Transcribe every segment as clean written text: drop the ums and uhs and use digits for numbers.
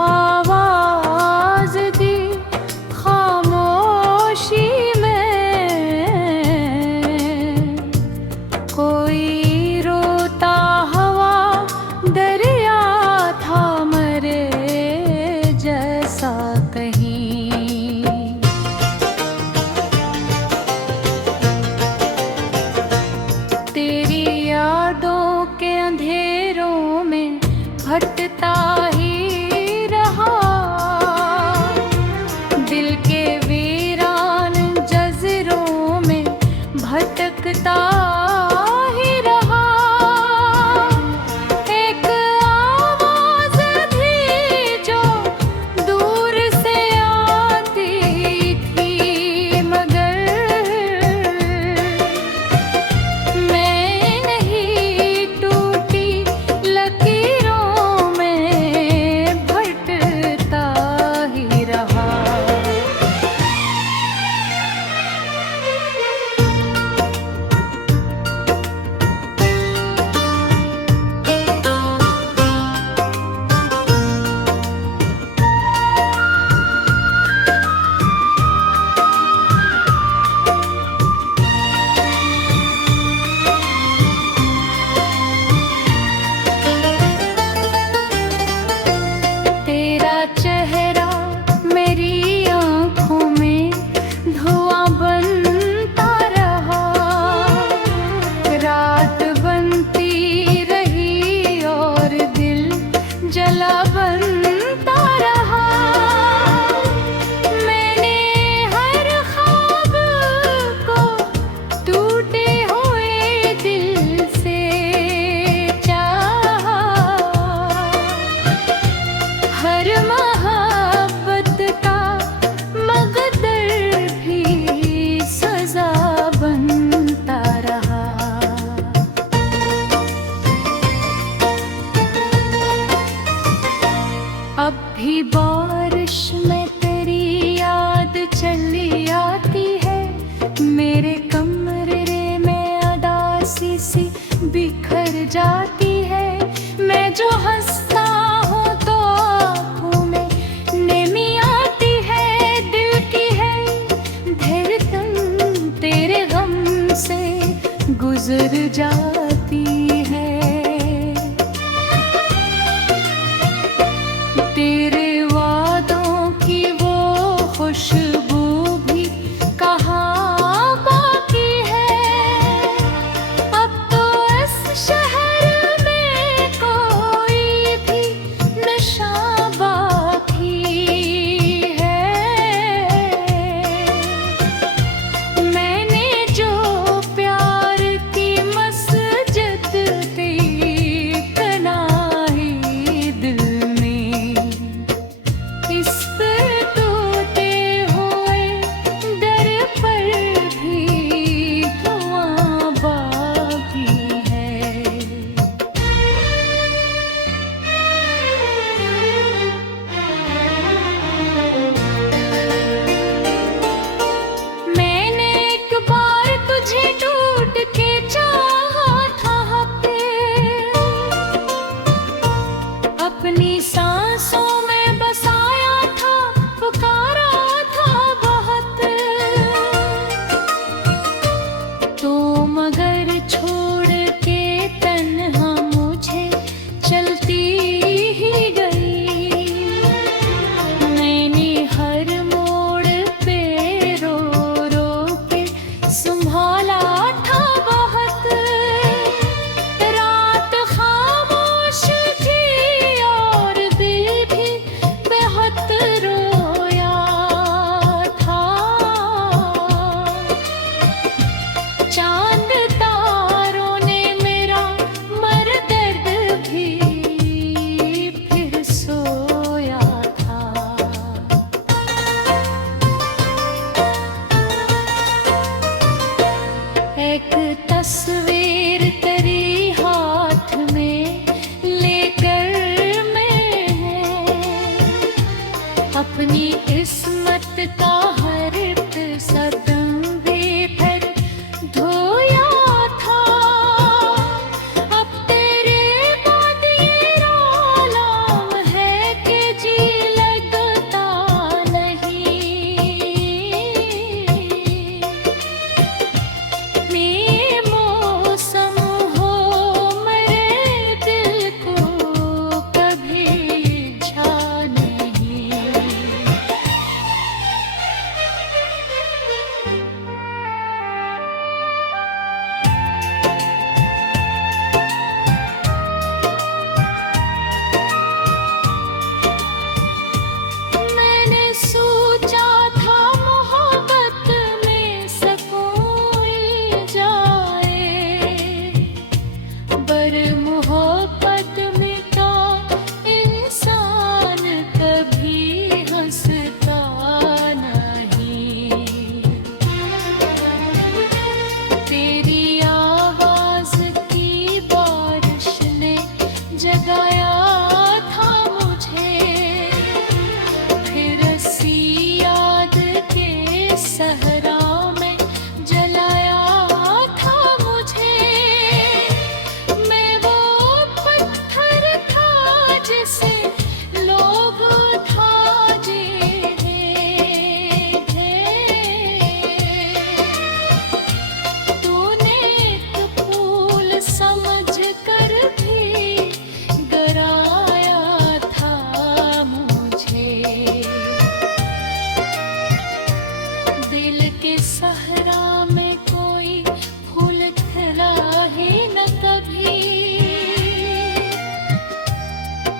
आवाज दी खामोशी में, कोई रोता हवा दरिया था मरे जैसा कहीं। तेरी यादों के अंधेरों में भटकता ही रहा, दिल के वीरान जज़रों में भटकता ही रहा। एक आवाज़ थी जो दूर से आती थी, मगर मैं नहीं टूटी लकीरों में भटकता ही रहा। तेरा चेहरा मेरी आँखों में धुआं बनता रहा, रात बनती रही और दिल जला बनता रहा। मैंने हर ख्वाब को टूटे हुए दिल से चाहा, हर मोहब्बत का मकदर भी सजा बनता रहा। अब भी बारिश में तेरी याद चली आती है, मेरे कमरे में अदासी सी बिखर जाती है। मैं जो हंसता हूँ तो आँखों में नेमी आती है, दिल की है धड़कन तेरे गम से गुजर जाती है। तेरे वादों की वो खुशबू भी कहाँ बाकी है, अब तो इस शहर में कोई भी नशा बाकी है। मैंने जो प्यार की मस्ती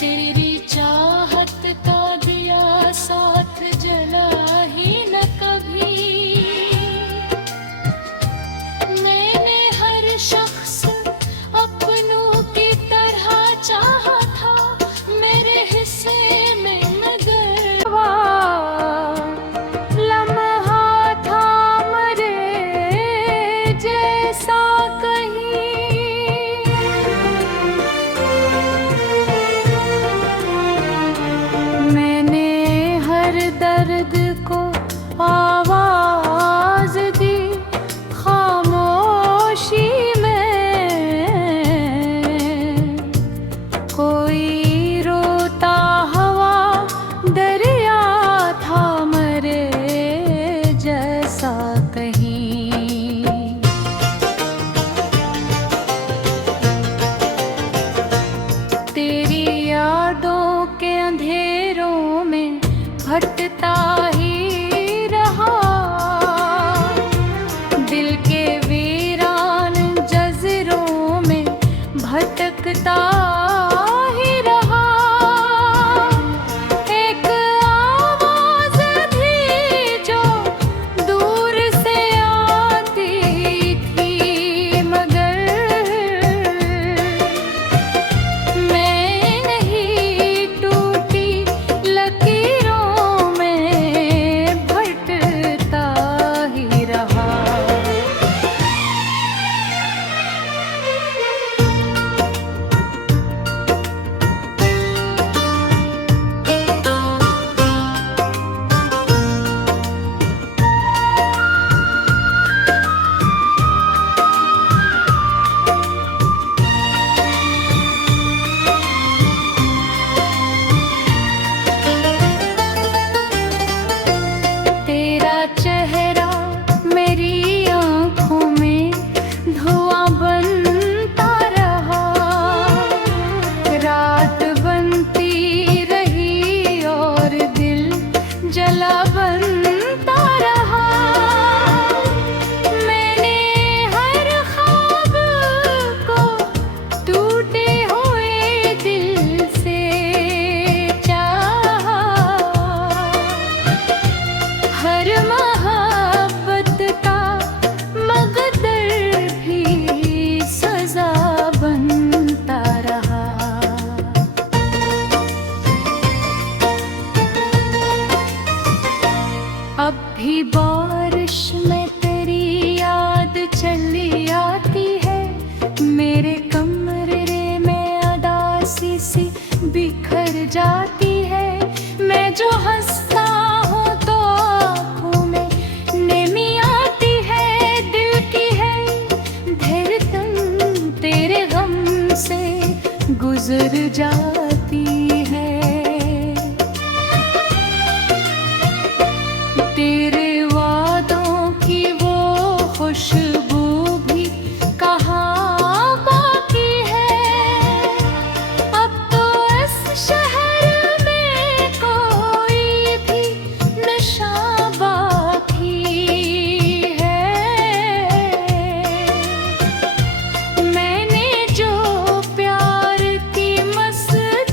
तेरी चाहत का दिया साथ जला ही न कभी। मैंने हर शख्स अपनों की तरह चाहा था, मेरे हिस्से में मगर लम्हा था मरे जैसा कहीं। मैंने हर दर्द को आवाज दी खामोशी में, कोई रोता हवा दरिया था मरे जैसा कहीं। तेरी यादों के अंधेरों में भटकता ही रहा, दिल के वीरान जज़रों में भटकता ही रहा। एक आवाज़ थी जो दूर से आती थी, मगर मैं नहीं टूटी लकीरों में भटकता ही रहा। तेरा चेहरा मेरी आँखों में धुआं बनता रहा, रात बनती रही और दिल जला बनता रहा। मैंने हर ख्वाब को टूटे हुए दिल से चाहा, हर मोहब्बत का मकदर भी सजा बनता रहा। अब भी बारिश में तेरी याद चली आती है, मेरे कमरे में अदासी सी बिखर जाती है। मैं जो हंसता हूँ तो आँखों में नेमी आती है, दिल की है धड़कन तेरे गम से गुजर जाती है। तेरे वादों की वो खुशबू भी कहाँ बाकी है, अब तो इस शहर में कोई भी नशा बाकी है। मैंने जो प्यार की मस्ती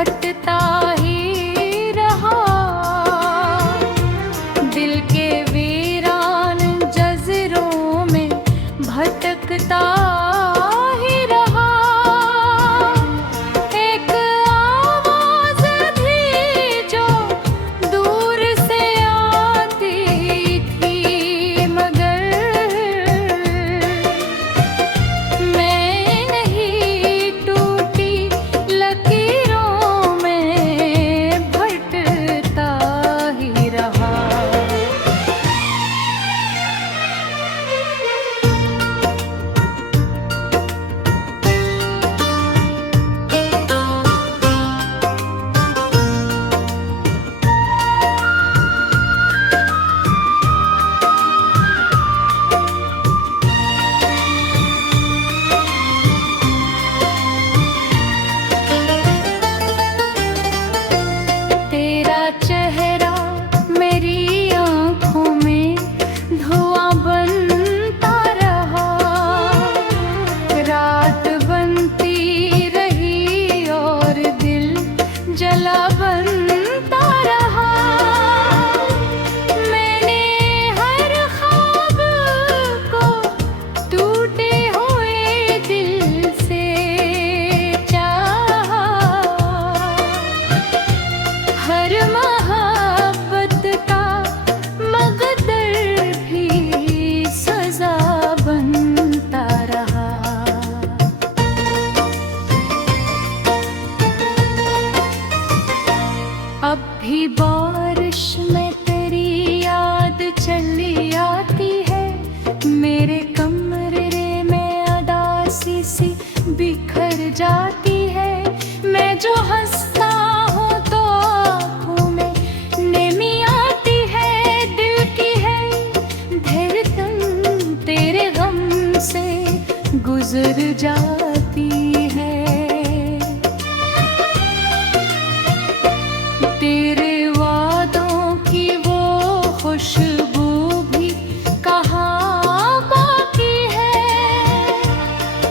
घटता ही रहा। दिल के वीरान जज़रों में भटकता ही रहा। एक आवाज़ थी जो दूर से आती थी, मगर मैं नहीं टूटी लकीरों में भटकता ही रहा। तेरा चेहरा मेरी आँखों में धुआं बनता रहा। रात बनती रही और दिल जला बनता रहा। मैंने हर ख्वाब को टूटे हुए दिल से चाहा। हर मोहब्बत का मकदर भी सजा बनता रहा। अब भी बारिश में तेरी याद चली आती है। मेरे कमरे में अदासी सी बिखर जाती है। मैं जो हंसता हूँ तो आँखों में नेमी आती है। दिल की है धड़कन तेरे गम से गुजर जाती है। तेरे वादों की वो खुशबू भी कहाँ बाकी है।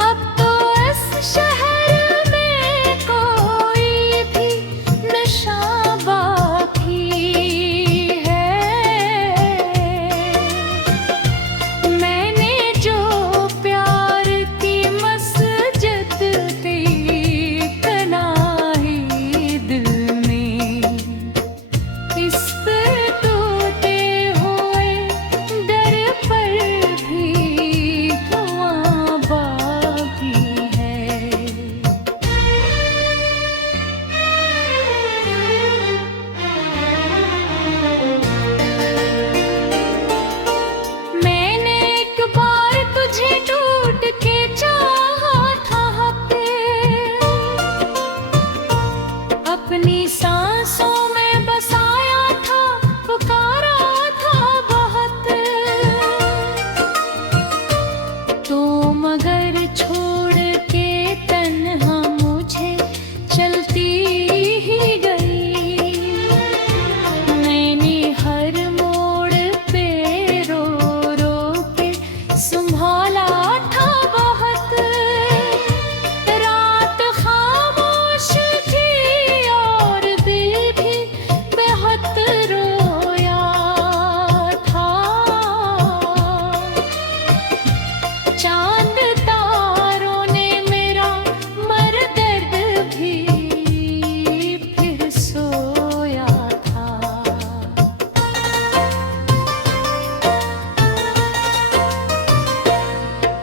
अब तो इस शहर में कोई भी नशा बाकी है। मैंने जो प्यार की मस्जिद थी कनाही दिल में, इस पर टूटे हुए दर पर भी धुआं बाकी है। मैंने एक बार तुझे टूट के चाहा था पे, अपनी सांसों में बसाया था, पुकारा था बहुत। तो मगर छोड़ के तन्हा मुझे चलती ही गई। मैंने हर मोड़ पे रो रो के संभाला था बहुत। रात खामोश थी और दिल भी बहुत रोया था। चांद तारों ने मेरा मरदर्द भी फिर सोया था।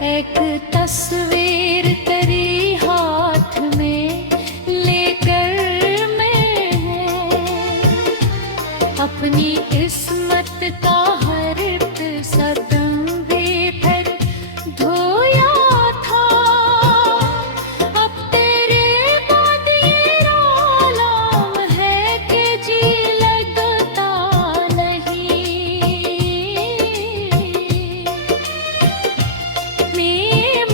एक तस्वीर तेरी हाथ में लेकर मैं अपनी किस्मत का हर सदम भी फिर धोया था। अब तेरे बाद ये आलम है कि जी लगता नहीं। मैं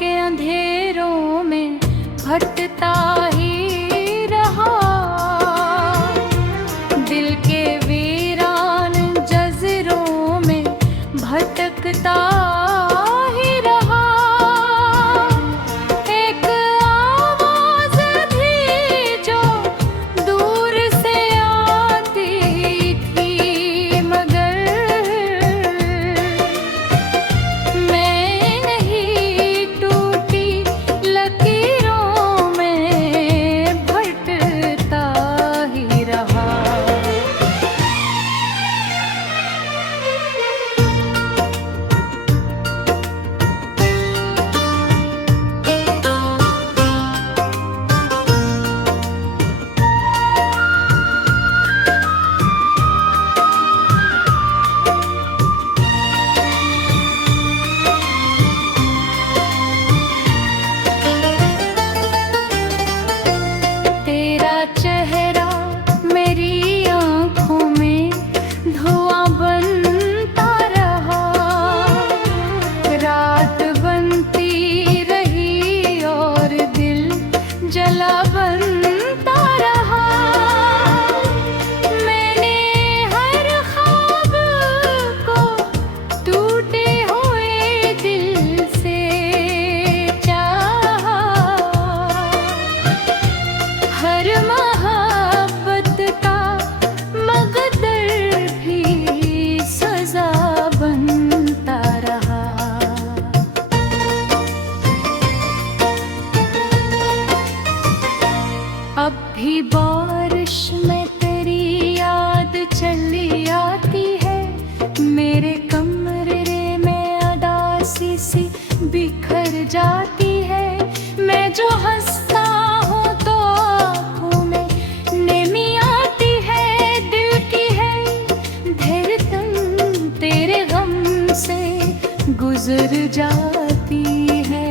के अंधेरों में भटकता ही रहा, दिल के वीरान जज़रों में भटकता ही रहा। एक आवाज़ थी जो दूर से आती थी, मगर मैं नहीं टूटी लकीरों में भटकता ही रहा। तेरा चेहरा मेरी आँखों में धुआं बनता रहा, रात बनती रही और दिल जला बनता रहा। मैंने हर ख्वाब को टूटे हुए दिल से चाहा, हर मोहब्बत का मकदर भी सजा बनता रहा। अब भी बारिश में तेरी याद चली आती है, मेरे कमरे में अदासी सी बिखर जाती है। मैं जो हंसता हूँ तो आँखों में नेमी आती है, दिल की है धड़कन तेरे गम से गुजर जाती है।